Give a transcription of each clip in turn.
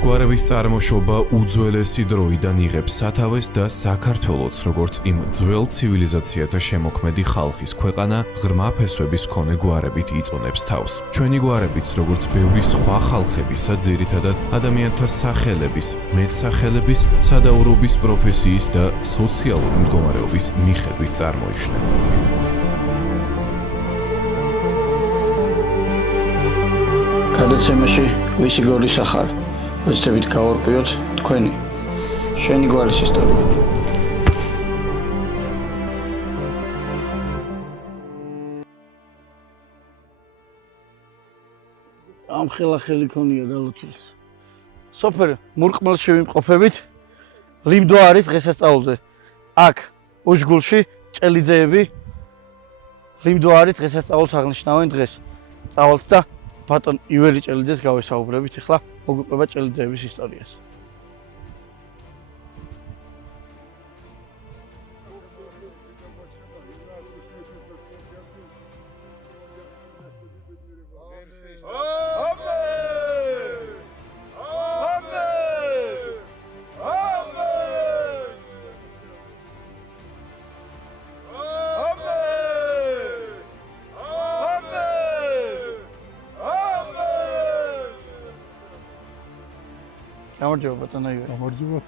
გვარების წარმოშობა უძველესი დროიდან იღებს სათავეს და საქართველოც როგორც იმ ძველ ცივილიზაციათა შემოქმედი ხალხის ქვეყანა ღრმა ფესვების მქონე გვარებით იწონებს თავს. ჩვენი გვარებიც როგორც ბევრი სხვა ხალხებისა ძირითადად ადამიანთა სახელების, მეტსახელების, სადაურობის პროფესიის და სოციალური მდგომარეობის მიხედვით წარმოიშვა. გადაცემაში ვისი გორის ახალ ვეცდებით გავარკვიოთ თქვენი შენი გვარის ისტორია. ამ ხელახელი ქონია დალოცილს. სოფერ მურყმელში ვიმყოფებით ლიმდოარის დღესასწაულზე. აქ უშგულში ჭელიძეები ლიმდოარის დღესასწაულს აღნიშნავენ დღეს. სწავლთ და ბატონ ივერი ჭელიძეს გავესაუბრებით ახლა მოგვიყვება ჭელიძეების ისტორიას. გამარჯობა ბატონო ივერი. გამარჯობა.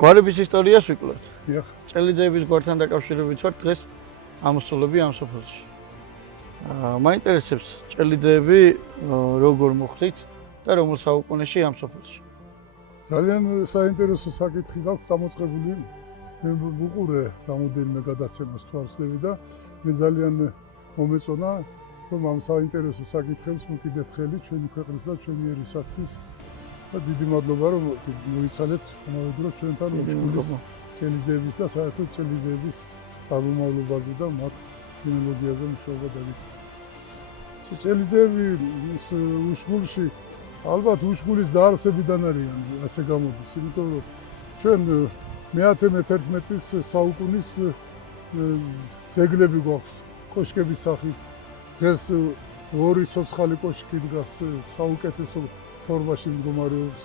გვარების ისტორიას ვიკვლევთ. დიახ. ჭელიძეების გვართან დაკავშირებით ვართ დღეს ამოსულები ამ სოფელში. მაინტერესებს ჭელიძეები როგორ მოხდით და რომელ საუკუნეში ამ სოფელში. ძალიან საინტერესო საკითხი გაქვთ წამოწყებული. მე ვუყურე რამოდენიმე გადაცემას თვალსდები და მე ძალიან მომეწონა რომ ამ საინტერესო საკითხებს მოკიდეთ ხელი ჩვენი ქვეყნის და ჩვენი ერისათვის. და დიდი მადლობა რომ მოიცალეთ ამავე დროს ჩვენთან უშგულის ჭელიძეების და საერთოდ ჭელიძეების წარმომავლობაზე და მათ გენეალოგიაზე მუშაობა დაიწყო. ჭელიძეები უშგულში ალბათ უშგულის დაარსებიდან არიან ასე გამოდის, იმიტომ რომ ჩვენ მე-11 საუკუნის ძეგლები გვაქვს კოშკების სახით. დღეს ორი ცოცხალი კოშკი დგას საუკეთესო ფორმაში მდგომარეობს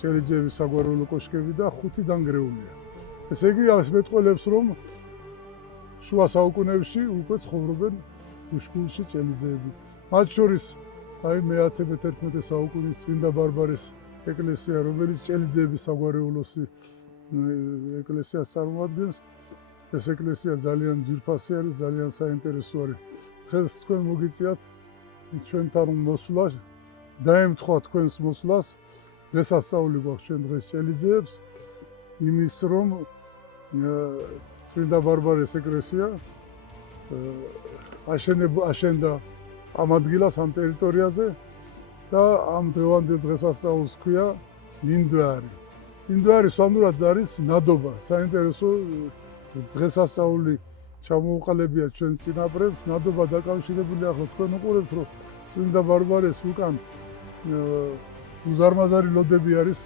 ჭელიძეების საგვარეულო კოშკები და 5 დანგრეულია. ესე იგი ეს მეტყველებს რომ შუა საუკუნეებში უკვე ცხოვრობენ უშგულში ჭელიძეები. მათ შორის აი მე-11 საუკუნის წმინდა ბარბარეს ეკლესია, რომელიც ჭელიძეების საგვარეულოს ეკლესიას წარმოადგენს. ეს ეკლესია ძალიან ძვირფასი არის, ძალიან საინტერესო არის. დღეს თქვენ მოგიწიათ ჩვენთან მოსვლა, დაემთხვა თქვენს მოსვლას. დღესასწაული გვაქვს ჩვენ დღეს ჭელიძეებს იმის რომ წმინდა ბარბარეს ეკლესია აშენდა ამ ადგილას, ამ ტერიტორიაზე და ამ დღევანდელ დღესასწაულს ქვია ლიმდოარი. ლიმდოარი სვანურად არის ნადობა. საინტერესო დღესასწაული ჩამოუყალიბია ჩვენ წინაპრებს. ნადობა დაკავშირებული ახლა თქვენ უყურებთ რომ წმინდა ბარბარეს უკან უზარმაზარი ლოდები არის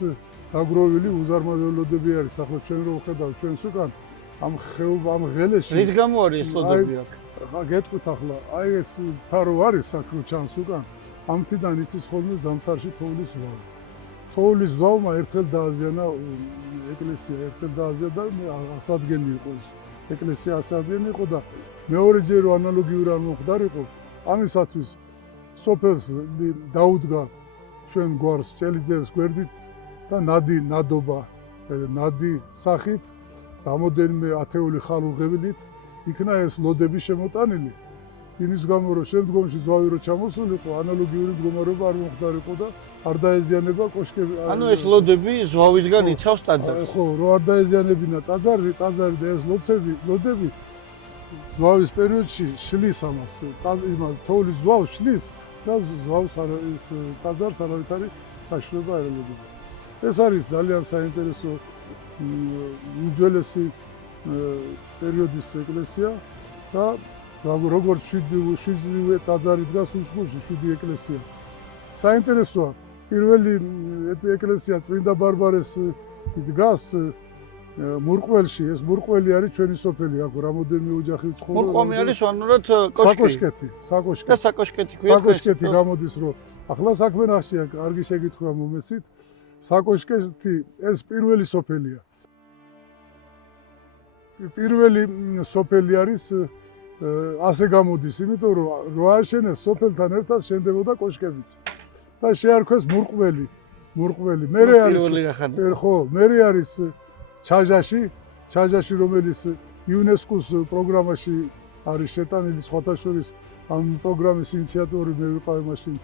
დაგროვილი, უზარმაზარი ლოდები არის. ახლა ჩვენ რო ვხედავთ ჩვენს უკან ამ ღელეში. რის გამო არის ეს ლოდები აქ? გეტყვით ახლა, აი ეს თარო არის აქ რო ჩანს უკან. ამთიდან იცის ხოლმე ზამთარში თოვლის ზვავი. თოვლის ზვავმა ერთხელ დააზიანა ეკლესია, ერთხელ დააზიანა და ასადგენი იყო ეს. ეკლესია ასადგენი იყო და მეორეჯერ რო ანალოგიური არ მოხდარიყო, ამისათვის სოფელს დაუდგა ჩვენ გვარს ჭელიძეებს გვერდით და ნადობა, ნადი სახით, რამოდენიმე ათეული ხალუღებით იქნა ეს ლოდები შემოტანილი. იმის გამო რომ შემდგომში ზვავი რო ჩამოსულიყო, ანალოგიური მდგომარეობა არ მოხდარიყო და არ დაეზიანება კოშკები. ანუ ეს ლოდები ზვავისგან იცავს ტაძარს. ხო, რო არ დაეზიანებინა ტაძარი და ეს ლოდები ზვავის პერიოდში შლის ამას, იმას თოვლის ზვავს შლის და ზვავს ტაძარს არავითარი საშუალება არ ელებია. ეს არის ძალიან საინტერესო უძველესი პერიოდის ეკლესია და როგორც 7 ტაძარი დგას უშგულში, 7 ეკლესია. საინტერესოა, პირველი ეკლესია წმინდა ბარბარეს დგას მურყველში, ეს მურყველი არის ჩვენი სოფელი, აქ რამოდენიმე ოჯახი ცხოვრობს. მურყვამი არის ვანურად კოშკი. და საკოშკეთი ქვია. საკოშკეთი გამოდის, რომ ახლა საქმე ნახშია, კარგი შეკითხვა მომესით. საკოშკეთი ეს პირველი სოფელია. პირველი სოფელი არის ასე გამოდის, იმიტომ რომ რო ააშენეს სოფელთან ერთად შენდებოდა კოშკებიც. და შეარქვეს მურყველი. მერე არის ხო, მერე არის ჩაჟაში, რომელიც იუნესკოს პროგრამაში არის შეტანილი, სხვათა შორის ამ პროგრამის ინიციატორი მე ვიყავი მაშინ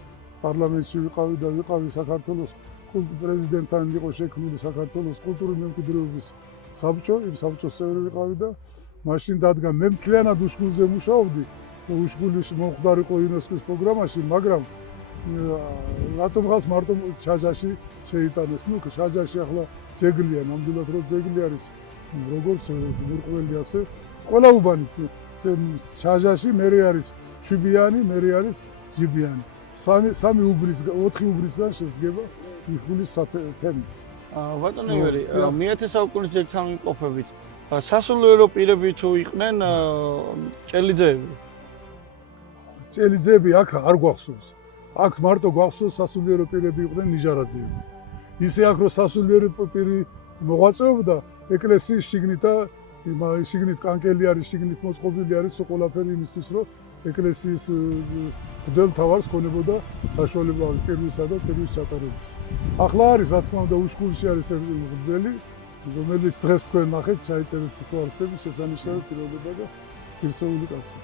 პარლამენტში ვიყავი და ვიყავი საქართველოს პრეზიდენტთან იყო შექმნილი საქართველოს კულტურული მემკვიდრეობის საბჭო, იმ საბჭოს წევრი ვიყავი და მაშინ დადგა მე მთლიანად უშგულზე მუშაობდი, უშგულის მომხდარიყო იუნესკოს პროგრამაში, მაგრამ რატომღაც მარტო ჩაჟაში შეიტანეს. ნუ ჩაჟაში ახლა ძეგლია, ნამდვილად რო ძეგლი არის, როგორც მურყველი ასე, ყველა უბანი ჩაჟაში მერე არის ჩუბიანი, მერე არის ჯიბიანი. სამი უბრის, 4 უბრისგან შედგება უშგულის თემი. ბატონო ივერი, მე-10 საუკუნის ძეგლთან ვიმყოფებით. სასულიერო პირები თუ იყვნენ ჭელიძეები? ჭელიძეები აქ არ გვახსოვს. აქ მარტო გვახსოვს სასულიერო პირები იყვნენ ნიჟარაძეები. ისე აქ რო სასულიერო პირი მოღვაწეობდა ეკლესიის შიგნით და შიგნით კანკელი არის, შიგნით მოწყობილი არის ყველაფერი იმისთვის, რომ ეკლესიის მღვდელმთავარს ქონებოდა საშუალება წირვისა და წირვის ჩატარების. ახლა არის, რა თქმა უნდა, უშგულში არის მღვდელი, რომელიც დღეს თქვენ ნახეთ, ჩაიწერეთ თვალსები, შესანიშნავი პიროვნება და პირსეული კაცი.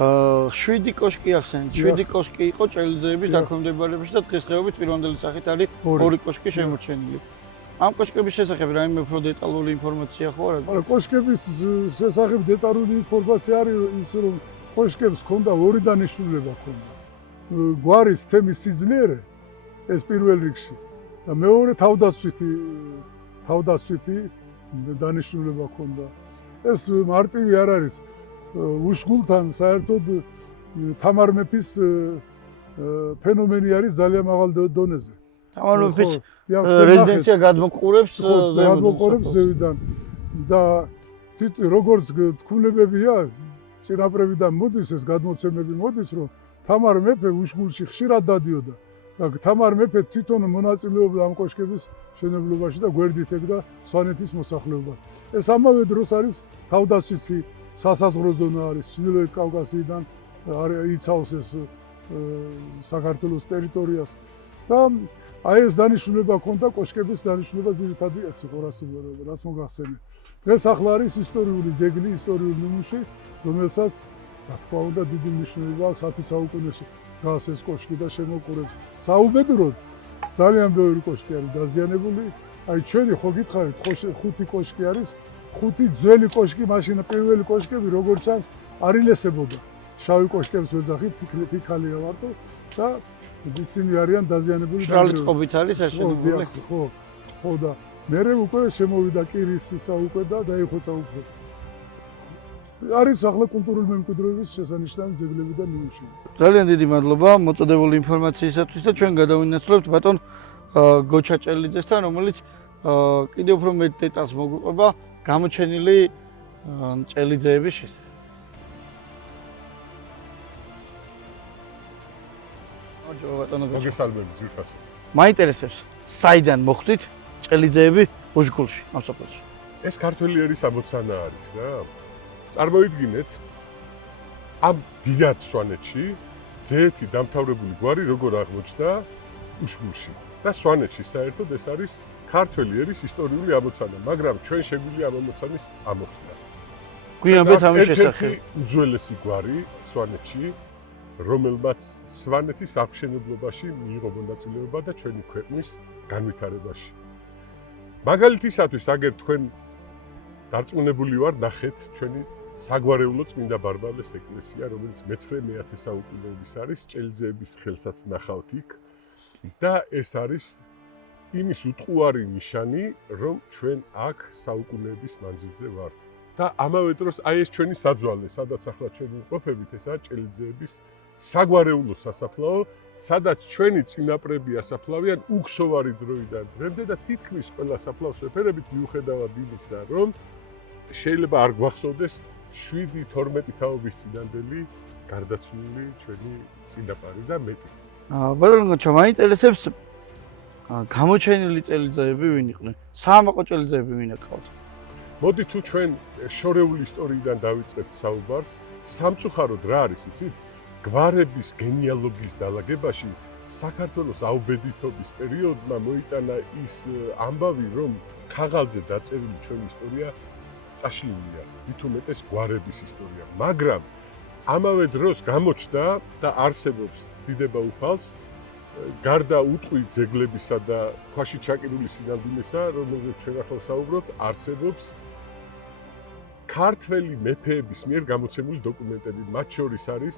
7 კოშკი ახსენეთ. 7 კოშკი იყო ჭელიძეების დაქვემდებარებაში და დღესდღეობით პირვანდელი სახით არის 2 კოშკი შემორჩენილი. ამ კოშკების შესახებ რაიმე უფრო დეტალური ინფორმაცია ხო არა? არა, კოშკების შესახებ დეტალური ინფორმაცია არის ის, რომ კოშკებს ჰქონდა 2 დანიშნულება ჰქონდა. გვარის თემის სიძლიერე ეს პირველ რიგში და მეორე თავდაცვითი დანიშნულება ჰქონდა. ეს მარტივი არ არის. უშგულთან საერთოდ თამარ მეფის ფენომენი არის ძალიან მაღალ დონეზე. თამარ მეფის რეზიდენცია გადმოყურებს ზევიდან და როგორც თქმულებებია, წინაპრებიდან მოდის ეს გადმოცემები მოდის, რომ თამარ მეფე უშგულში ხშირად დადიოდა და თამარ მეფე თვითონ მონაწილეობდა ამ კოშკების მშენებლობაში და გვერდით ეგდა სვანეთის მოსახლეობას. ეს ამავე დროს არის თავდაცვითი სასაზღვრო ზონა არის, ჩრდილოეთ კავკასიიდან იცავს ეს საქართველოს ტერიტორიას და აი ეს დანიშნულება ჰქონდა კოშკების დანიშნულება ძირითადი ეს იყო რაც მოგახსენე. დღეს ახლა არის ისტორიული ძეგლი, ისტორიული ნიმუში, რომელსაც რა თქმა უნდა დიდი მნიშვნელობა აქვს 10 საუკუნეში დგას ეს კოშკი და შემოყურებს. საუბედუროდ ძალიან ბევრი კოშკი არის დაზიანებული. აი ჩვენი ხო გითხარით, 5 კოშკი არის, 5 ძველი კოშკი, მაშინ პირველი კოშკები როგორც ჩანს არ ილესებოდა. შავი კოშკებს ვეძახით, ფიქალია მარტო და ისინი არიან დაზიანებული. შრალი წყობით არის აშენებული. ხო და მერე უკვე შემოვიდა კირის ისა უკვე და დაიხოცა უკვე. არის ახლა კულტურული მემკვიდრეობის შესანიშნავი ძეგლები და ნიმუში. ძალიან დიდი მადლობა მოწოდებული ინფორმაციისათვის და ჩვენ გადავინაცვლებთ ბატონ გოჩა ჭელიძესთან, რომელიც კიდევ უფრო მეტ დეტალს მოგვიყვება გამოჩენილი ჭელიძეების შესახებ. მოგესალმებით ძირფასი. მაინტერესებს, საიდან მოხვდით ჭელიძეები უშგულში, ამ სოფელში? ეს ქართველი ერის ამოცანა არის რა. წარმოიდგინეთ, ამ დიდ სვანეთში ზეთი დამთავრებული გვარი როგორ აღმოჩნდა უშგულში. და სვანეთში საერთოდ ეს არის ქართველი ერის ისტორიული ამოცანა, მაგრამ ჩვენ შეგვიძლია ამ ამოცანის ამოხსნა. გვიანბეთ ამის შესახებ. უძველესი გვარი სვანეთში, რომელმაც სვანეთის აღმშენებლობაში მიიღო მონაწილეობა და ჩვენი ქვეყნის განვითარებაში. მაგალითისათვის, აგერ თქვენ დარწმუნებული ვარ, ნახეთ ჩვენი საგვარეულო წმინდა ბარბალეს ეკლესია, რომელიც მე-9 საუკუნეების არის, ჭელიძეების ხელსაც ნახავთ იქ და ეს არის იმის უტყუარი ნიშანი, რომ ჩვენ აქ საუკუნეების მანძილზე ვართ. და ამავე დროს აი ეს ჩვენი საძვალე, სადაც ახლა ჩვენ ვიმყოფებით, ესაა ჭელიძეების საგვარეულო სასაფლაო, სადაც ჩვენი წინაპრები ასაფლავიან უქსოვარი დროიდან დღემდე და თითქმის ყველა საფლავს რეფერებით მიუხედავად იმისა, რომ შეიძლება არ გვახსოვდეს 7-12 თაობის წინანდელი გარდაცვლილი ჩვენი წინაპარი და მეტი. ბატონო გოჩა, მაინტერესებს გამოჩენილი წელიწადები ვინ იყვნენ? საამაყო წელიწადები ვინ აკავთ? მოდი თუ ჩვენ შორეული ისტორიიდან დავიწყებთ საუბარს, სამწუხაროდ რა არის იცით? გვარების გენეალოგიის დალაგებაში საქართველოს აუბედითობის პერიოდმა მოიტანა ის ამბავი, რომ ქაღალდზე დაწერილი ჩვენი ისტორია წაშლილია, მით უმეტეს გვარების ისტორია. მაგრამ ამავე დროს გამოჩნდა და არსებობს დიდება უფალს, გარდა უტყვი ძეგლებისა და ქვაში ჩაკიდული სინამდვილესა, რომელზეც ჩვენ ახლა საუბრობთ, არსებობს ქართველი მეფეების მიერ გამოცემული დოკუმენტები, მათ შორის არის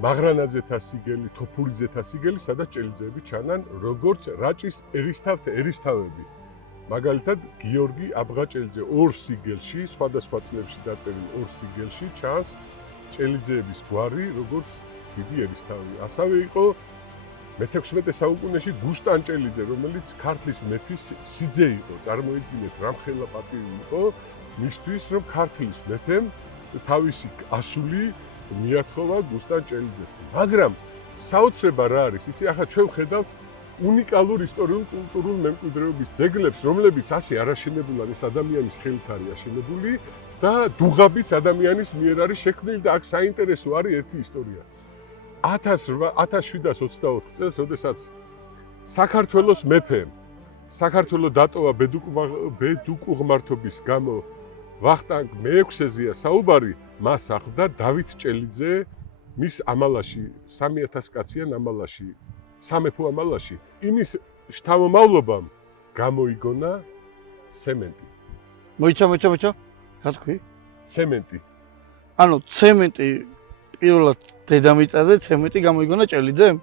მაღრანაძეთა სიგელი, თოფურიძეთა სიგელი, სადაც ჭელიძეები ჩანან, როგორც რაჭის ერისთავები. მაგალითად, გიორგი აბღაჭელიძე ორ სიგელში, სხვადასხვა წლებში დაწერილ ორ სიგელში ჩანს ჭელიძეების გვარი, როგორც დიდი ერისთავი. ასევე იყო მე-16 საუკუნეში გუსტან ჭელიძე, რომელიც ქართლის მეფის სიძე იყო. წარმოიდგინეთ, რამხელა პატივი იყო მისთვის, რომ ქართლის მეფემ თავისი ასული მიათხოვა გუსტან ჭელიძეს. მაგრამ საოცრება რა არის? იცი, ახლა ჩვენ ვხედავთ უნიკალურ ისტორიულ-კულტურულ მემკვიდრეობის ძეგლებს, რომლებიც ასე არ აშენებულან ეს ადამიანის ხელით არის აშენებული და დუღაბიც ადამიანის მიერ არის შექმნილი და აქ საინტერესო არის ერთი ისტორია. 1724 წელს, როდესაც საქართველოს მეფემ საქართველო დატოვა ბედუკუღმართობის გამო ვახტანგ მე-6-ზეა საუბარი, მას ახლდა დავით ჭელიძე მის ამალაში, 3000 კაციან ამალაში, სამეფო ამალაში. იმის შთამომავლობამ გამოიგონა ცემენტი. მოიცა. რა თქვი? ცემენტი. ანუ ცემენტი პირველად დედამიწაზე ცემენტი გამოიგონა ჭელიძემ?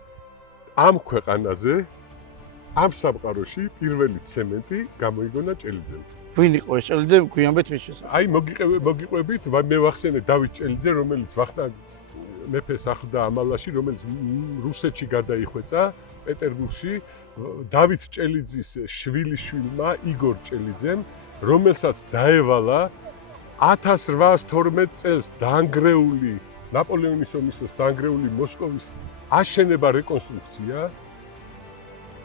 ამ ქვეყანაზე, ამ სამყაროში პირველი ცემენტი გამოიგონა ჭელიძემ. ვინ იყო ეს ჭელიძე? გვიანბეთ მის შესახებ. აი მოგიყვებით, მე ვახსენე დავით ჭელიძე, რომელიც ვახტანგ მეფეს ახლდა ამალაში, რომელიც რუსეთში გადაიხვეწა პეტერბურგში, დავით ჭელიძის შვილიშვილმა იგორ ჭელიძემ, რომელსაც დაევალა 1812 წელს დაანგრეული ნაპოლეონის ომის დროს დაანგრეული მოსკოვის აშენება, რეკონსტრუქცია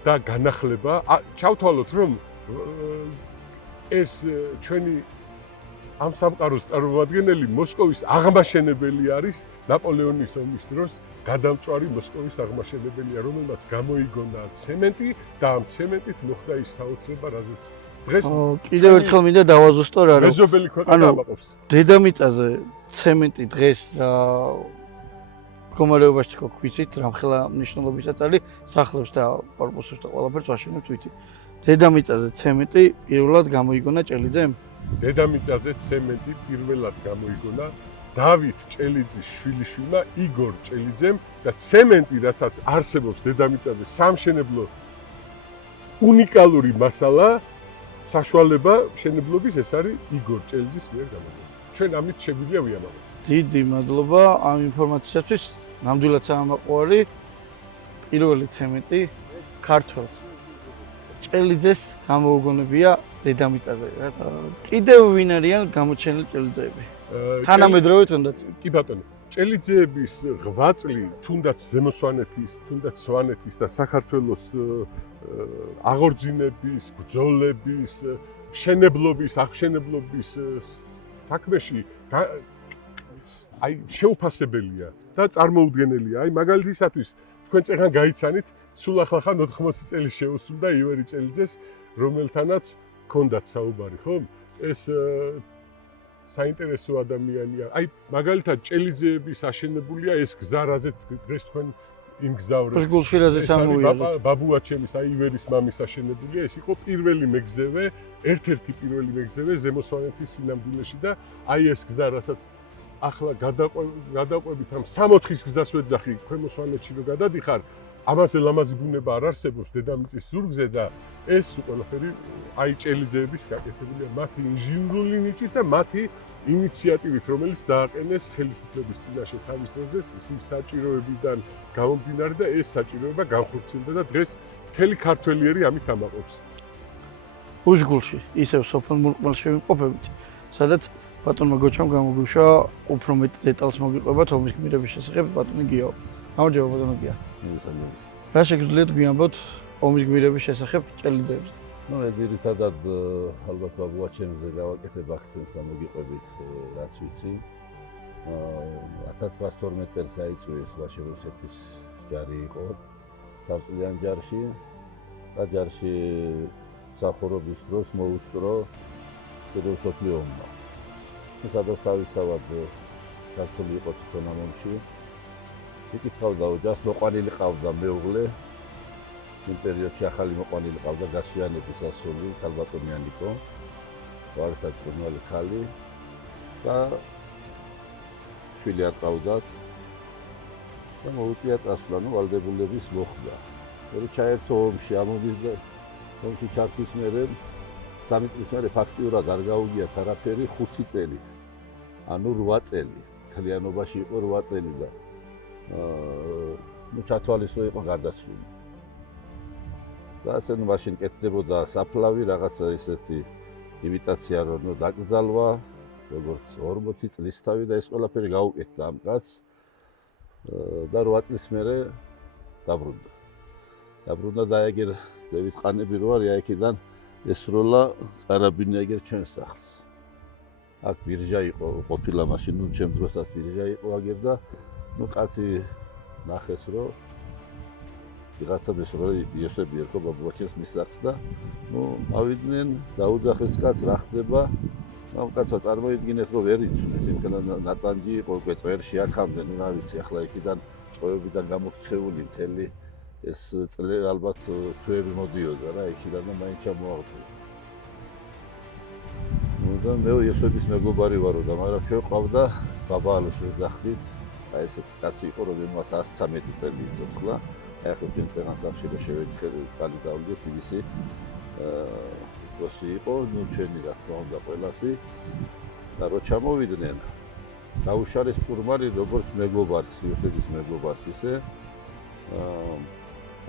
და განახლება. ჩავთვალოთ, რომ ეს ჩვენი ამ სამყაროს წარმომადგენელი მოსკოვის აღმაშენებელი არის ნაპოლეონის ომის დროს გადამწვარი მოსკოვის აღმაშენებელია, რომელმაც გამოიგონა ცემენტი და ამ ცემენტით მოხდა ის საოცრება, რაზეც დღეს კიდევ ერთხელ მინდა დავაზუსტო რა, რომ მეზობელი ქვეყანა ამაყობს. დედამიწაზე ცემენტი დღეს რა მდგომარეობაში თქო გვიცით, რამხელა მნიშვნელობისაც არის სახლებს და კორპუსებს და ყველაფერს ვაშენებთ ვითი. დედამიწაზე ცემენტი პირველად გამოიგონა ჭელიძემ? დედამიწაზე ცემენტი პირველად გამოიგონა დავით ჭელიძის შვილიშვილმა იგორ ჭელიძემ და ცემენტი, რასაც არსებობს დედამიწაზე სამშენებლო უნიკალური მასალა, საშუალება მშენებლობის, ეს არის იგორ ჭელიძის მიერ გამოიგონა. ჩვენ ამით შეგვიძლია ვიამაყოთ. დიდი მადლობა ამ ინფორმაციისთვის. ნამდვილად საამაყო არის პირველი ცემენტი ქართველს. ჭელიძეს გამოუგონებია დედამიწაზე. კიდევ ვინ არიან გამოჩენილი ჭელიძეები? თანამედროვე თუნდაც. კი ბატონო, ჭელიძეების ღვაწლი თუნდაც ზემოსვანეთის, თუნდაც სვანეთის და საქართველოს აღორძინების, ბრძოლების, მშენებლობის, აღშენებლობის საქმეში აი შეუფასებელია და წარმოუდგენელია. აი მაგალითისათვის თქვენ წეგან გაიცანით, სულ ახლა 80 წელი შეუსრულდა ივერი ჭელიძეს, რომელთანაც ჰქონდათ საუბარი, ხო? ეს საინტერესო ადამიანია. აი მაგალითად ჭელიძეების აშენებულია ეს გზა, რაზეც დღეს თქვენ იმგზავრებთ. გულში რაზეც ამოვიარეთ. ბაბუაჩემის აი ივერის მამის აშენებულია, ეს იყო პირველი მეგზევე, ერთ-ერთი პირველი მეგზევე ზემოსვანეთის სინამდვილეში და აი ეს გზა, რასაც ახლა გადაყვებით ამ 64-ის გზას ვეძახი ქვემო სვანეთში რომ გადადიხარ, ამაზე ლამაზი ბუნება არ არსებობს დედამიწის ზურგზე და ეს ყველაფერი აი ჭელიძეების გაკეთებულია მათი ინჟინერული ნიჭით და მათი ინიციატივით, რომელიც დააყენეს ხელისუფლების წინაშე თავის დროზე საჭიროებიდან გამომდინარე და ეს საჭიროება განხორციელდა და დღეს მთელი ქართველიერი ამით ამაყობს. უშგულში ისევ სოფელ მურყმელში ვიმყოფებით, სადაც ბატონმა გოჩამ გამოგვიშვა უფრო მეტ დეტალს მოგიყვებათ ომის გმირების შესახებ ბატონი გიო. გამარჯობა ბატონო გია. რა შეგიძლიათ გვიამბოთ ომის გმირების შესახებ ჭელიძეებზე? Ну, ძირითადად ალბათ ბაბუაჩემზე გავაკეთებ აქცენტს და მოგიყვებით რაც ვიცი. 1912 წელს გაიწვიეს ვაშევროსეთის ჯარი იყო სარწლიან ჯარში და ჯარში მსახურობის დროს მოუსწრო პირველ მსოფლიო ომმა. სადაც თავისთავად გასული იყო თვითონ ამ ომში. იკითხავდა ოჯახს, მოყვანილი ყავდა მეუღლე. იმ პერიოდში ახალი მოყვანილი ყავდა გასვიანების ასული ქალბატონიანიკო. ვარსაჭრონელი ხალი და შვილი არ ყავდათ. და მოუწია წასვლა, ნუ ვალდებულების მოხდა. მე ჩაერთო ომში ამობის და ომში ჩართვის მერე 3 წლის მერე ფაქტიურად არ გაუგიათ არაფერი 5 წელი. ანუ 8 წელი. თლიანობაში იყო 8 წელი და ნუ ჩათვალისწინო იყო გარდაცვლილი. და ასე ნუ მაშინ კეთდებოდა საფლავი, რაღაცა ისეთი იმიტაცია რომ ნუ დაკრძალვა, როგორც 40 წლის თავი და ეს ყველაფერი გაუკეთდა ამ კაცს. და 8 წლის მერე დაბრუნდა. დაბრუნდა და ეგერ ზევით ყანები რო არის, აქედან ესროლა კარაბინიაგერ ჩვენს სახლს. აქ ბირჟა იყო, ყოფილა მაშინ, ნუ ჩემ დროსაც ბირჟა იყო აგერ და ნუ კაცი ნახეს რომ ვიღაცა მესროლე იოსები ერქვა ბაბუაჩემს მის სახლს და ნუ ავიდნენ, დაუძახეს კაცს რა ხდება. ამ კაცმა წარმოიდგინეთ რომ ვერ იცნეს, იმხელა ნატანჯი იყო უკვე წვერში აქამდე, ნუ რა ვიცი, ახლა იქიდან ტყვეობიდან გამოქცეული მთელი ეს წლე ალბათ თვეები მოდიოდა რა იქიდან და მაინც ჩამოაღწია. ნუ და მე იოსების მეგობარი ვარო და მაგრამ ჩვენ ყავდა ბაბალოს ვეძახდით, აი ესეთი კაცი იყო, რომელმაც 113 წელი იცოცხლა. აი ახლა ჩვენ ქვეყანას სამშობლო შევეთხელი წყალი დავდეთ ისი როსი იყო, ნუ ჩვენი რა თქმა უნდა ყველასი და რო ჩამოვიდნენ დაუშარეს პურმარი როგორც მეგობარს, იოსების მეგობარს ისე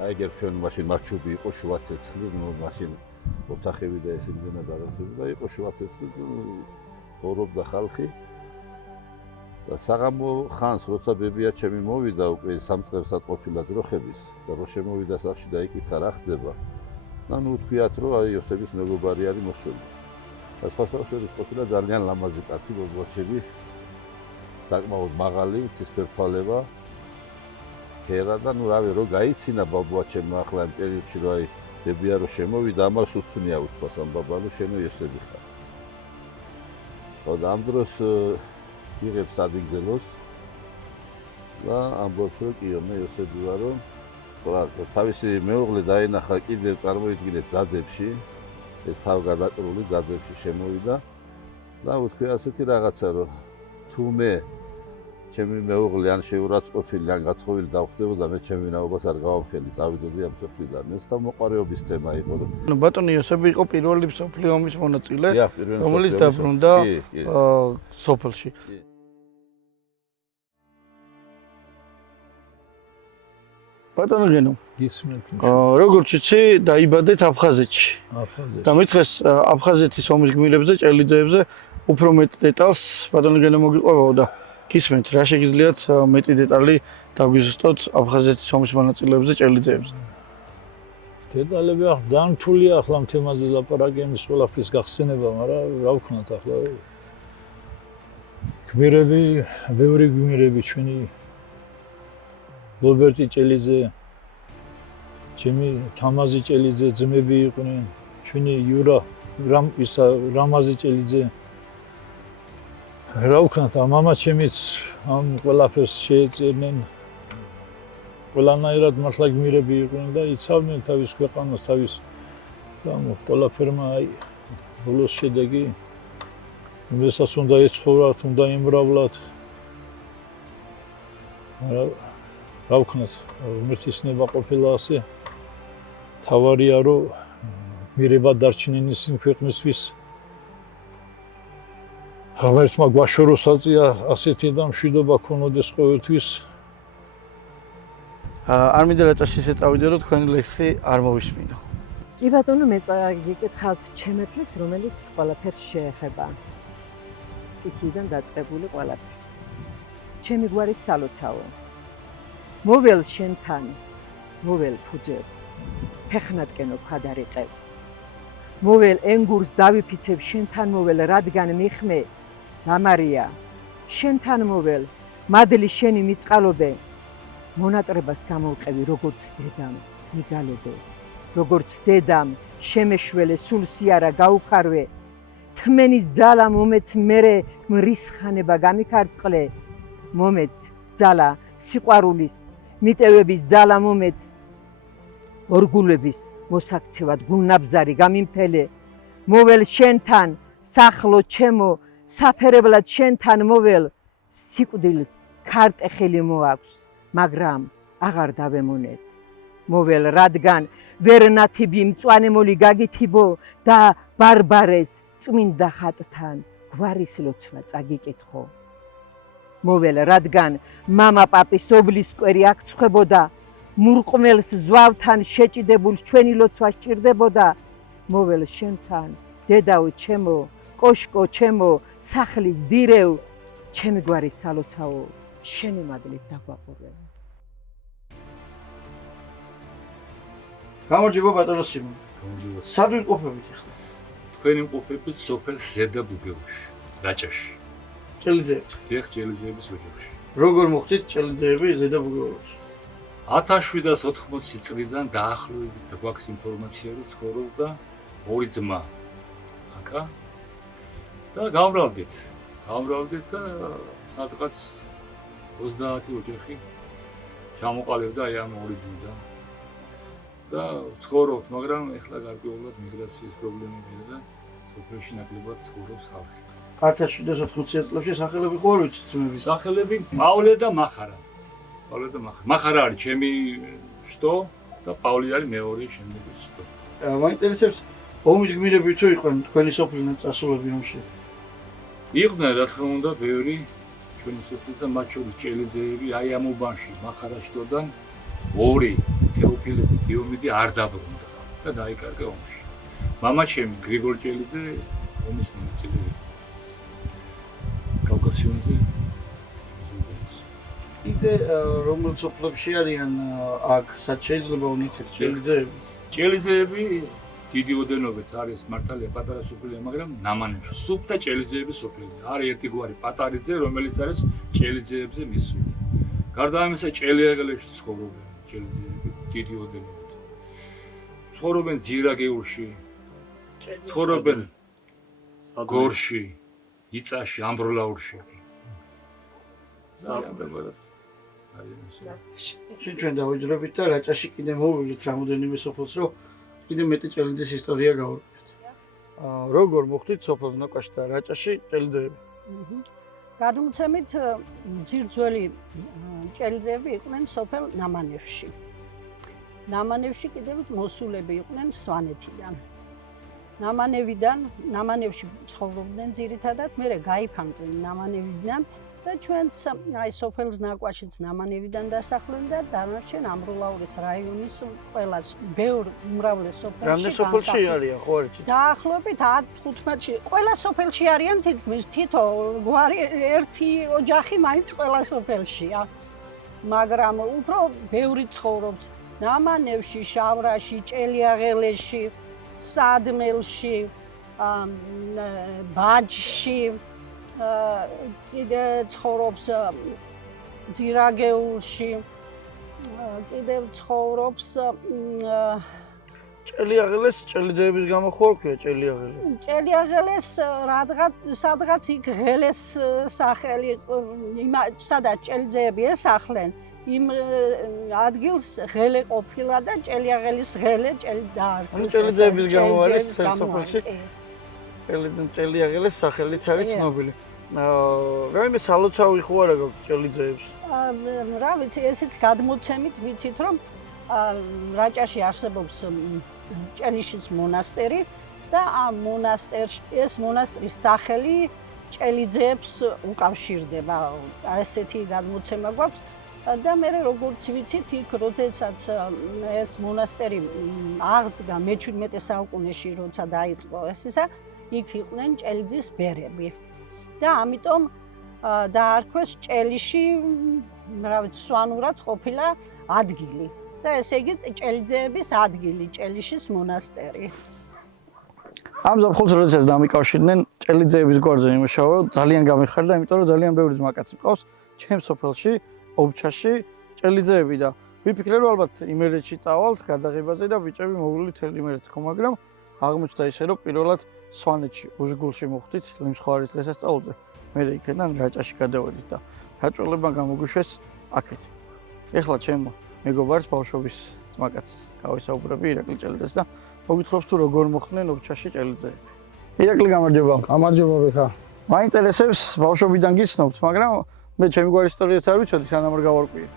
აი ეგერ ჩვენ მაშინ მაჩუბი იყო შუა ცეცხლი, ნუ მაშინ ოთახები და ეს იმენა დაღწევი და იყო შუა ცეცხლი, ხორობდა ხალხი და საღამო ხანს როცა ბებია ჩემი მოვიდა უკვე 3 წელსაც ყოფილა ძროხების და რო შემოვიდა სახში და იკითხა რა ხდება. და ნუ თქვიათ რომ აი იოსების მეგობარი არის მოსული. და სხვადასხვა ყოფილა ძალიან ლამაზი კაცი, ბაბუაჩები საკმაოდ მაღალი, ცისფერთვალება. ქერა და ნუ რავი რო გაიცინა ბაბუაჩემმა ახლა იმ პერიოდში რომ აი ბებია რო შემოვიდა, ამას უცნია უცხოს ამ ბაბანო შენო იოსები ხარ. და ამ დროს იღებს ადგილოს და ამბობს რომ კი მე იოსები ვარო. თავისი მეუღლე დაინახა კიდევ წარმოიდგინეთ ძაძებში, ეს თავგადაკრული ძაძებში შემოვიდა და უთქვია ასეთი რაღაცა რომ თუ მე ჩემი მეუღლე ან შეურაცხყოფილი ან გათხოვილი დავხდებოდა, მე ჩემი ვინაობას არ გავამხელი, წავიდოდი ამ სოფლიდან. ეს თავმოყარეობის თემა იყო რომ ნუ ბატონი იოსები იყო პირველი მსოფლიო ომის მონაწილე, რომელიც დაბრუნდა სოფელში. ბატონო გენო, გისმენთ. როგორც იცი, დაიბადეთ აფხაზეთში. და მითხეს აფხაზეთის ომის გმირებზე, ჭელიძეებზე უფრო მეტ დეტალს ბატონო გენო მოგიყვებაო და გისმენთ, რა შეგიძლიათ მეტი დეტალი დაგვიზუსტოთ აფხაზეთის ომის მონაწილეებზე, ჭელიძეებზე? დეტალები ახლა ძალიან რთულია ახლა ამ თემაზე ლაპარაკი, ამის ყველაფრის გახსენება, მაგრამ რა ვქნათ ახლა გმირები, ბევრი გმირები ჩვენი რობერტი ჭელიძე, ჩემი თამაზი ჭელიძე ძმები იყვნენ, ჩვენი იურა რამაზი ჭელიძე. რა ვქნათ, მამა ჩემიც ამ ყველაფერს შეეწირნენ. ყველანაირად მართლა გმირები იყვნენ და იცავდნენ თავის ქვეყანას, თავის ყველაფერმა აი ბოლოს შედეგი რომელსაც უნდა ეცხოვრათ, უნდა იმრავლათ. რა ვქნათ, ღმერთის ნება ყოფილა ასე. თავარია რომ მირება დარჩნენ ისინი ქვეყნისთვის. ღმერთმა გვაშოროსაწია ასეთი და მშვიდობა ქონოდეს ყოველთვის. არ მინდა რაჭაში ისე წავიდე რომ თქვენი ლექსი არ მოვისმინო. კი ბატონო, მე გიკითხავთ ჩემეფლებს, რომელიც ყველაფერს შეეხება. სტიქიდან დაწყებული ყველაფერს. ჩემი გვარის სალოცავო. მოվել შენთან, მოվել ფუძებ. ფეხნატკენო ქვადარიყევ. მოվել ენგურს დავიფიცებ შენთან მოվել, რადგან მიხმე გამარია. შენთან მოվել, მადლი შენი მიწყალობე. მონატრებას გამოვყევი როგორც დედამ, მიგალობე. როგორც დედამ, შემეშველე სულ სიარა გაუქარვე. თმენის ძალა მომეც მერე მრისხანება გამიქარწყლე. მომეც ძალა სიყვარულის, მიტევების ძალა მომეც. ორგულების მოსაქცევად გულნაბზარი გამიმთელე. მოվել შენთან, სახლო ჩემო, საფერებლად შენთან მოվել. სიკვდილს ქარტეხელი მოაქვს, მაგრამ აღარ დავემონებ. მოվել რადგან ვერ ნათიბი მწვანე მოლი გაგითიბო და ბარბარეს წმინდა ხატთან გვარის ლოცვა წაგიკითხო. მოվել რადგან მამა პაპის ობლის კვერი აქ ცხებოდა, მურყმელს ზვავთან შეჭიდებულს ჩვენი ლოცვა სჭირდებოდა. მოվել შენთან, დედაო ჩემო, კოშკო ჩემო, სახლის დირევ, ჩემი გვარის სალოცავო, შენი მადლით დაგვაყურე. გამარჯობა ბატონო სიმონ. სად ვიმყოფებით ახლა? თქვენი მყოფებით სოფელ ზედა ბუგეუში, რაჭაში. ჭელიძეები. დიახ, ჭელიძეების ოჯახში. როგორ მოხდით ჭელიძეები ზედა ბუგეულში? 1780 წლიდან დაახლოებით გვაქვს ინფორმაცია, რომ ცხოვრობდა ორი ძმა. აკა და გამრავლდით და სადღაც 30 ოჯახი ჩამოყალიბდა აი ამ ორი ძმიდან. და ცხოვრობთ, მაგრამ ეხლა გარკვეულად მიგრაციის პრობლემებია და სოფელში ნაკლებად ცხოვრობს ხალხი. 1780 წლებში სახელები ხო არ ვიცით ძმები? სახელები პავლე და მახარა. მახარა არის ჩემი შტო და პავლე არის მეორე შემდეგი შტო. მაინტერესებს ომის გმირები თუ იყვნენ თქვენი სოფლიდან წასულები ომში? იყვნენ, რა თქმა უნდა, ბევრი ჩვენი სოფლიდან, მათ შორის ჭელიძეები, აი ამ უბანში მახარა შტოდან ორი თეოფილე დიომედი არ დაბრუნდა და დაიკარგა ომში. მამაჩემი გრიგოლ ჭელიძე ომის მონაწილე. კავკასიონზე იდე რომელ სოფლებში არიან აქ, სად შეიძლება უნიცეთ ჭელიძეები? ჭელიძეები დიდი ოდენობით არის მართალია პატარა სოფელია, მაგრამ ნამანევში სუფთა ჭელიძეების სოფელია. არის ერთი გვარი პატარიძე, რომელიც არის ჭელიძეებზე მისული. გარდა ამისა ჭელიაღელეში ცხოვრობენ ჭელიძეები დიდი ოდენობით. ცხოვრობენ ძირაგეულში, ცხოვრობენ გორში, იწაში, ამბროლაურში. ჩვენ დავიძრებით და რაჭაში კიდე მოვიდით რამოდენიმე სოფელს, რომ კიდე მეტი ჭელიძის ისტორია გავუშვით. როგორ მოხდით სოფელს ნაკაში და რაჭაში ჭელიძეები? გადმოცემით ძირძველი ჭელიძეები იყვნენ სოფელ ნამანევში. ნამანევში კიდევ მოსულები იყვნენ სვანეთიდან. ნამანევში ცხოვრობდნენ ძირითადად, მერე გაიფანტნენ ნამანევიდან და ჩვენც აი სოფელს ნაკვაშიც ნამანევიდან დასახლდნენ და დანარჩენ ამბროლაურის რაიონის ყველას ბევრ უმრავლეს სოფელში. რამდენი სოფელში არიან ხო არ იცით? დაახლოებით 10-15-ში. ყველა სოფელში არიან თითქმის თითო გვარი ერთი ოჯახი მაინც ყველა სოფელშია. მაგრამ უფრო ბევრი ცხოვრობს ნამანევში, შავრაში, ჭელიაღელეში, სადმელში, ბაჯში, კიდე ცხოვრობს ძირაგეულში, კიდევ ცხოვრობს ჭელიაღელეს ჭელიძეების გამო ხო არ ქვია ჭელიაღელე? ჭელიაღელეს სადღაც იქ ღელეს სახელი, სადაც ჭელიძეები ესახლენ, იმ ადგილს ღელე ყოფილა და ჭელიაღელის ღელე დაარქვეს. ჭელიძეების გამო არის სოფელში ჭელიაღელეს სახელიც არის ცნობილი. რაიმე სალოცავი ხო არა გაქვს ჭელიძეებს? რა ვიცი, ესეც გადმოცემით ვიცით, რომ რაჭაში არსებობს ჭელიშის მონასტერი და ამ მონასტერში ეს მონასტრის სახელი ჭელიძეებს უკავშირდება. ესეთი გადმოცემა გვაქვს და მე როგორც ვიცით, იქ როდესაც ეს მონასტერი აღდგა მე-17 საუკუნეში, როცა დაიწყო ესისა, იქ იყვნენ ჭელიძის ბერები. და ამიტომ დაარქვეს ჭელიში, რა ვიცი, სვანურად ყოფილა ადგილი. და ესე იგი ჭელიძეების ადგილი, ჭელიშის მონასტერი. ამ ზაფხულს როდესაც დამიკავშირდნენ ჭელიძეების გვარზე იმუშავა, ძალიან გამიხარდა, იმიტომ რომ ძალიან ბევრი ძმაკაცი მყავს ჩემს სოფელში, ობჩაში ჭელიძეები და ვიფიქრე რომ ალბათ იმერეთში წავალთ გადაღებაზე და ბიჭები მოვლილი თელ იმერეთს ხო, მაგრამ აღმოჩნდა ისე რომ პირველად სვანეთში უშგულში მოხვდით ლიმსხვარის დღესასწაულზე. მე იქიდან რაჭაში გადავედით და რაჭოლებმა გამოგვიშვეს აქეთ. ეხლა ჩემო მეგობარს ბავშვობის ძმაკაც გავისაუბრები ირაკლი ჭელიძეს და მოგითხრობს თუ როგორ მოხდნენ ობჩაში ჭელიძეები. ირაკლი გამარჯობა. გამარჯობა ბექა. მაინტერესებს ბავშვობიდან გიცნობთ, მაგრამ მე ჩემი გვარის ისტორიაც არ ვიცოდი, სანამ არ გავარკვიე.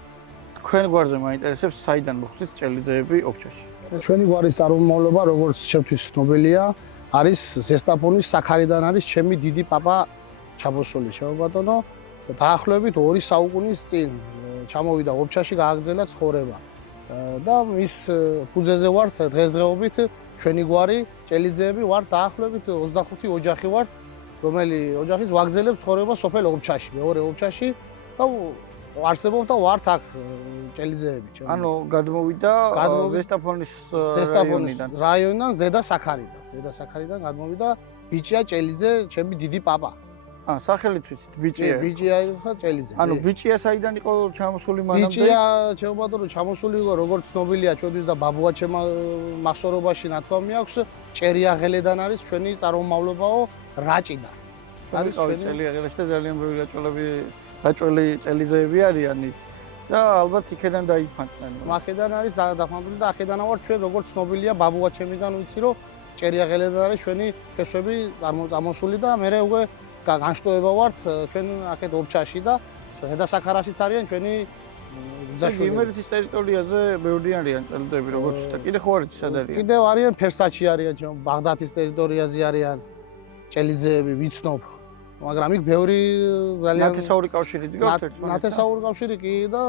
თქვენ გვარზე მაინტერესებს საიდან მოხვდით ჭელიძეები ობჩაში. ჩვენი გვარის წარმომავლობა, როგორც ჩემთვის ცნობილია, არის ზესტაფონის საქარიდან არის ჩემი დიდი პაპა ჩაბოსული, შემობატონო. დაახლოებით 2 საუკუნის წინ ჩამოვიდა ობჩაში, გააგრძელა ცხოვრება. და მის ფუძეზე ვართ დღესდღეობით ჩვენი გვარი ჭელიძეები ვართ დაახლოებით 25 ოჯახი ვართ, რომელი ოჯახიც ვაგრძელებს ცხოვრება სოფელ ობჩაში, მეორე ობჩაში და არსებობ და ვართ აქ ჭელიძეები. ანუ გადმოვიდა ზესტაფონის რაიონიდან, ზედა საქარიდან გადმოვიდა ბიჭია ჭელიძე, ჩემი დიდი პაპა. სახელით ვიცით, ბიჭია. ბიჭია ხა ჭელიძე. ანუ ბიჭია საიდან იყო ჩამოსული მანამდე? ბიჭია ჩემობატონო ჩამოსული იყო, როგორც ცნობილია ჩვენთვის და ბაბუა ჩემ მახსოვრობაში ნათქვამი აქვს, ჭერიაღელედან არის ჩვენი წარმომავლობაო რაჭიდან. არის ჩვენი ჭერიაღელეში და ძალიან ბევრი რაჭველი ჭელიძეები არიანი და ალბათ იქიდან დაიფანტნენ. აქედან არის დაფანტული და აქედანა ვარ ჩვენ, როგორც ცნობილია ბაბუა ჩემიდან ვიცი, რომ ჭერიაღელედან არის ჩვენი ფესვები წარმოსული და მე უკვე განშტოება ვართ ჩვენ აქეთ ობჩაში და ზედა საქარაშიც არიან ჩვენი ბიძაშვილები. იმერეთის ტერიტორიაზე ბევრი არიან ჭელიძეები, როგორც და კიდე ხო არის სად არიან? კიდევ არიან ფერსაჩი არიან, ბაღდათის ტერიტორიაზე არიან ჭელიძეები, ვიცნობ. მაგრამ იქ ბევრი ძალიან ნათესაური კავშირი დგავთ ერთმანეთთან. ნათესაური კავშირი კი და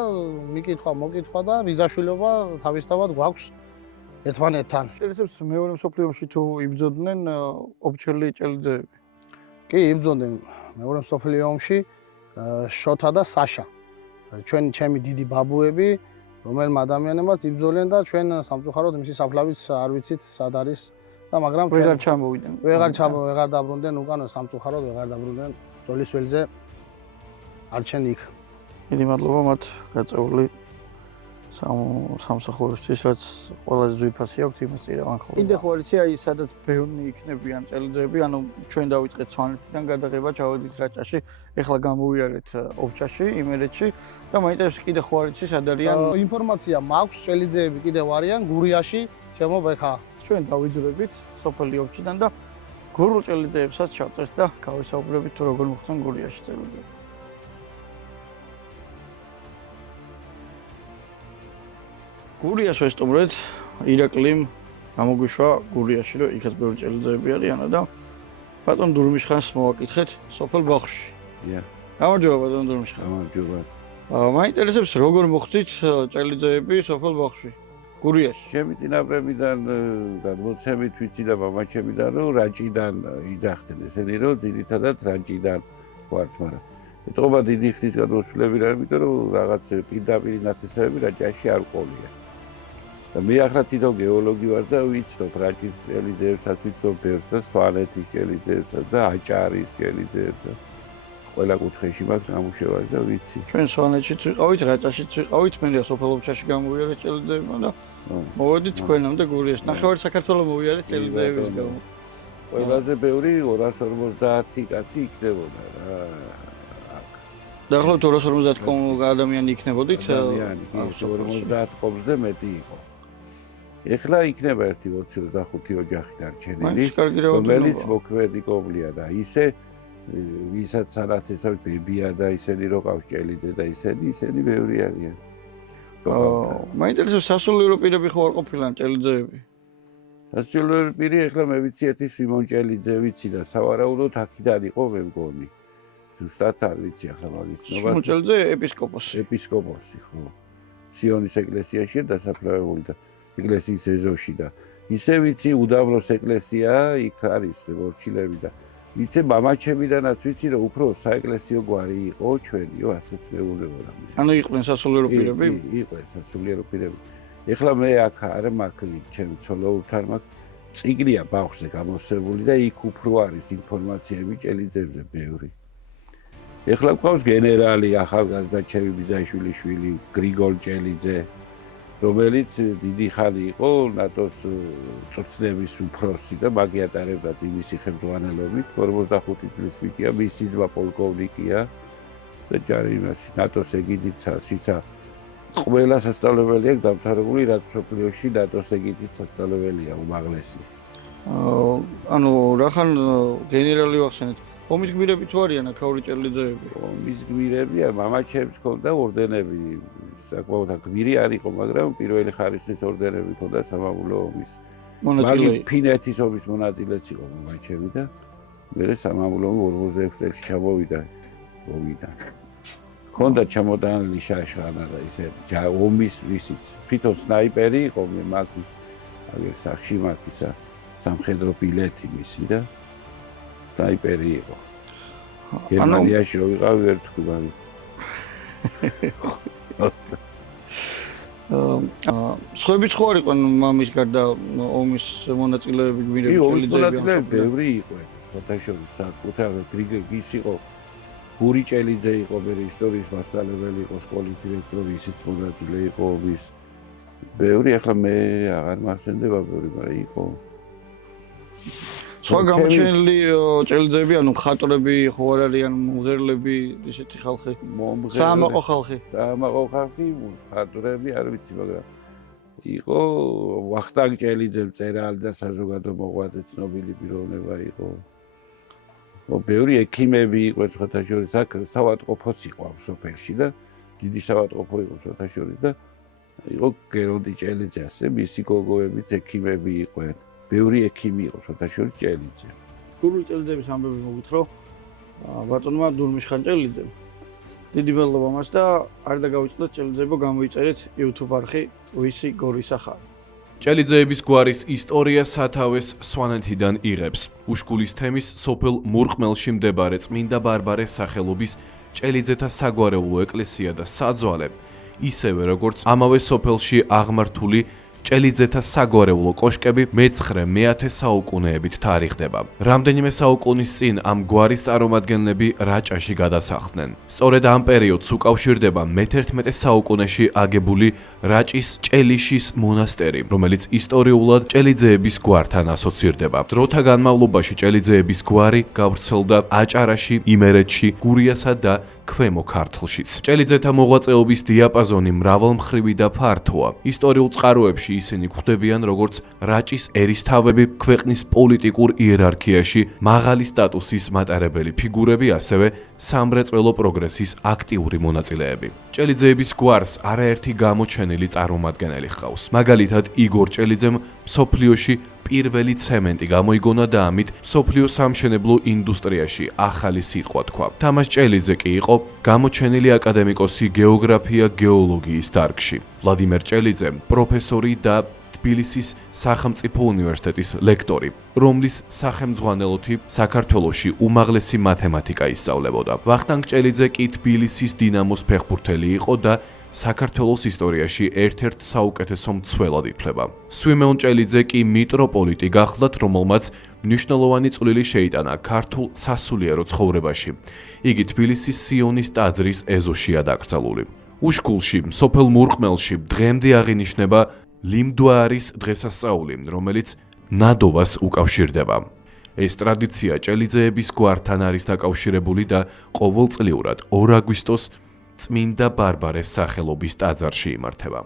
მიკითხვა, მოკითხვა და ბიძაშვილობა თავისთავად გვაქვს ერთმანეთთან. ჭელიძეებს მეორე მსოფლიო ომში თუ იბრძოდნენ ობჩელი ჭელიძეები? კი, იბრძოდნენ მეორე მსოფლიო ომში შოთა და საშა. ჩემი დიდი ბაბუები, რომელმა ადამიანებმაც იბრძოდნენ და ჩვენ სამწუხაროდ მისი საფლავიც არ ვიცით სად არის და მაგრამ ვეღარ ჩამოვიდნენ. ვეღარ დაბრუნდნენ უკან, სამწუხაროდ ვეღარ დაბრუნდნენ ბრძოლის ველზე. არჩენ იქ. დიდი მადლობა მათ გაწეული სამსახურისთვის, რაც ყველაზე ძვირფასი აქვთ იმას წირავან ხოლმე. კიდე ხო არის აი სადაც ბევრი იქნებიან ჭელიძეები, ანუ ჩვენ დავიწყეთ სვანეთიდან გადაღება, ჩავედით რაჭაში, ეხლა გამოვიარეთ ობჩაში, იმერეთში და მაინტერესებს კიდე ხო არის სად არიან? ინფორმაცია მაქვს, ჭელიძეები კიდევ არიან გურიაში, ჩემო ბექა. ჩვენ დავიძრებით სოფელი ობჩიდან და გურულ ჭელიძეებსაც ჩავწერთ და გავისაუბრებით თუ როგორ მოხდნენ გურიაში ჭელიძეები. გურიას ვესტუმრეთ, ირაკლიმ გამოგვიშვა გურიაში, რომ იქაც ბევრი ჭელიძეები არიან და ბატონ დურმიშხანს მოვაკითხეთ სოფელ ბაღში. გამარჯობა ბატონ დურმიშხან. გამარჯობა. მაინტერესებს როგორ მოხდით ჭელიძეები სოფელ ბაღში, გურიაში? ჩემი წინაპრებიდან გადმოცემით ვიცი და მამაჩემიდან რომ რაჭიდან იძახდნენ ესენი რომ ძირითადად რაჭიდან ვართ, მაგრამ ეთყობა დიდი ხნის გადმოსვლები რა, იმიტომ რომ რაღაც პირდაპირ ნათესავები რაჭაში არ ყოლია. და მე ახლა თვითონ გეოლოგი ვარ და ვიცნობ რაჭის ჭელიძეებსაც, ვიცნობ ბევრს და სვანეთის ჭელიძეებსაც და აჭარის ჭელიძეებსაც. ყველა კუთხეში მაქვს ამუშევარი და ვიცი. ჩვენ სვანეთშიც ვიყავით, რაჭაშიც ვიყავით, მე სოფელ ობჩაში გამოვიარეთ ჭელიძეებმა და მოვედით თქვენამდე გურიაში. ნახევარი საქართველოს მოვიარეთ ჭელიძეების გამო. ყველაზე ბევრი 250 კაცი იქნებოდა რა. დაახლოებით 250 ადამიანი იქნებოდით? ადამიანი, 250 ყომზე მეტი იყო. ეხლა იქნება 1-25 ოჯახი დარჩენილი, რომელიც მოქმედი კომლია და ისე ვისაც სანათესავთ ბებია და ისინი რო ყავს ჭელიძე და ისინი ბევრი არიან. მაინტერესებს სასულიერო პირები ხო არ ყოფილან ჭელიძეები? სასულიერო პირი ეხლა მე ვიცი ერთი სიმონ ჭელიძე ვიცი და სავარაუდოდ აქედან იყო მე მგონი. ზუსტად არ ვიცი ახლა მაგის ნობა. სიმონ ჭელიძე ეპისკოპოსი ხო. სიონის ეკლესიაში დასაფლავებული და ეკლესიის ეზოში და ისე ვიცი უდაბნოს ეკლესია იქ არის მორჩილები და ვიცი მამაჩემიდანაც ვიცი რომ უფრო საეკლესიო გვარი იყო ჩვენიო ასეც მეუბნება. ანუ იყვნენ სასულიერო პირები? იყვნენ სასულიერო პირები. ეხლა მე აქ არ მაქვს ჩემ ცოლოურთან მაქვს წიგნია ბავშვზე გამოსებული და იქ უფრო არის ინფორმაციები ჭელიძეებზე ბევრი. ეხლა გვყავს გენერალი ახალგაზრდა ჩემი ბიძაშვილის შვილი გრიგოლ ჭელიძე რომელიც დიდი ხანი იყო ნატოს წვრთნების უფროსი და მაგიატარებდა იმისი ხელმძღვანელობით 45 წლის ვიკია მისი ძმა პოლკოვნიკია და ჯარი იმაში ნატოს ეგიდით სიცა ყველა სასწავლებელი აქვს დამთავრებული რაც სოფლიოში ნატოს ეგიდით სასწავლებელია უმაღლესი. ანუ რახან გენერალი ვახსენეთ ომის გმირები თუ არიან აქაური ჭელიძეები? ომის გმირებია, მამაჩემს ჰქონდა ორდენები, საკმაოდ გმირი არ იყო, მაგრამ პირველი ხარისხის ორდენები ჰქონდა სამამულო ომის. მონაწილე. ფინეთის ომის მონაწილეც იყო მამაჩემი და მერე სამამულო ომი 46 წელს ჩამოვიდა ომიდან. ჰქონდა ჩამოტანილი შაშხანა და ისე ომის ვისიც. თვითონ სნაიპერი იყო მე მაგ აგერ სახში მაქვს ისა სამხედრო ბილეთი მისი და სნაიპერი იყო. გერმანიაში რო ვიყავი ვერ თქვი მაგ. სხვაებიც ხო არ იყვნენ მამის გარდა ომის მონაწილეები გმირები ჭელიძეები? ბევრი იყვნენ. ფოტოშოპის საკუთარი გრიგის იყო. გური ჭელიძე იყო მე ისტორიის მასწავლებელი იყო სკოლის დირექტორი ისიც მონაწილე იყო ომის. ბევრი ახლა მე აღარ მახსენდება ბევრი მაგრამ იყო. სხვა გამოჩენილი ჭელიძეები ანუ ხატრები ხო არ არიან მომღერლები ისეთი ხალხი? საამაყო ხალხი. საამაყო ხალხი ხატრები არ ვიცი მაგრამ იყო ვახტანგ ჭელიძე მწერალი და საზოგადო მოღვაწე ცნობილი პიროვნება იყო. ბევრი ექიმები იყო ხოთაშორის აქ სავატყოფოც იყო ამ სოფელში და დიდი სავატყოფო იყო ხოთაშორის და იყო გერონდი ჭელიძე ასე მისი გოგოებიც ექიმები იყვნენ. ბევრი ექიმი იყო ხოთაშორის ჭელიძე. გურულ ჭელიძეების ამბები მოგვითხრა ბატონმა დურმიშხან ჭელიძემ. დიდი მადლობა მას და არ დაგავიწყდეთ ჭელიძეებო გამოიწერეთ YouTube არხი ვისი გორის ახალი. ჭელიძეების გვარის ისტორია სათავეს სვანეთიდან იღებს. უშკულის თემის სოფელ მურყმელში მდებარე წმინდა ბარბარეს სახელობის ჭელიძეთა საგვარეულო ეკლესია და საძვალე, ისევე როგორც ამავე სოფელში აღმართული ჭელიძეთა საგვარეულო კოშკები მე-9-მე-10 საუკუნეებით თარიღდება. რამდენიმე საუკუნის წინ ამ გვარის წარმომადგენლები რაჭაში გადასახლდნენ. სწორედ ამ პერიოდს უკავშირდება მე-11 საუკუნეში აგებული რაჭის ჭელიშის მონასტერი, რომელიც ისტორიულად ჭელიძეების გვართან ასოცირდება. დროთა განმავლობაში ჭელიძეების გვარი გავრცელდა აჭარაში, იმერეთში, გურიასა და ქვემო ქართლშიც. ჭელიძეთა მოღვაწეობის დიაპაზონი მრავალმხრივი და ფართოა. ისტორიულ წყაროებში ისინი გვხვდებიან როგორც რაჭის ერისთავები, ქვეყნის პოლიტიკურ იერარქიაში მაღალი სტატუსის მატარებელი ფიგურები, ასევე სამრეწველო პროგრესის აქტიური მონაწილეები. ჭელიძეების გვარს არაერთი გამოჩენილი წარმომადგენელი ჰყავს. მაგალითად, იგორ ჭელიძემ მსოფლიოში პირველი ცემენტი გამოიგონა და ამით მსოფლიო სამშენებლო ინდუსტრიაში ახალი სიტყვა თქვა. თამაშ ჭელიძე კი იყო გამოჩენილი აკადემიკოსი გეოგრაფია გეოლოგიის დარგში. ვლადიმერ ჭელიძე პროფესორი და თბილისის სახელმწიფო უნივერსიტეტის ლექტორი, რომლის სახელმძღვანელოთი საქართველოში უმაღლესი მათემატიკა ისწავლებოდა. ვახტანგ ჭელიძე კი თბილისის დინამოს ფეხბურთელი იყო და საქართველოს ისტორიაში ერთ-ერთ საუკეთესო მცველად ითვლება. სვიმეონ ჭელიძე კი მიტროპოლიტი გახლდათ, რომელმაც მნიშვნელოვანი წვლილი შეიტანა ქართულ სასულიერო ცხოვრებაში. იგი თბილისის სიონის ტაძრის ეზოშია დაკრძალული. უშკულში, სოფელ მურყმელში დღემდე აღინიშნება ლიმდვარის დღესასწაული, რომელიც ნადობას უკავშირდება. ეს ტრადიცია ჭელიძეების გვართან არის დაკავშირებული და ყოველწლიურად 2 აგვისტოს წმინდა ბარბარეს სახელობის ტაძარში იმართება.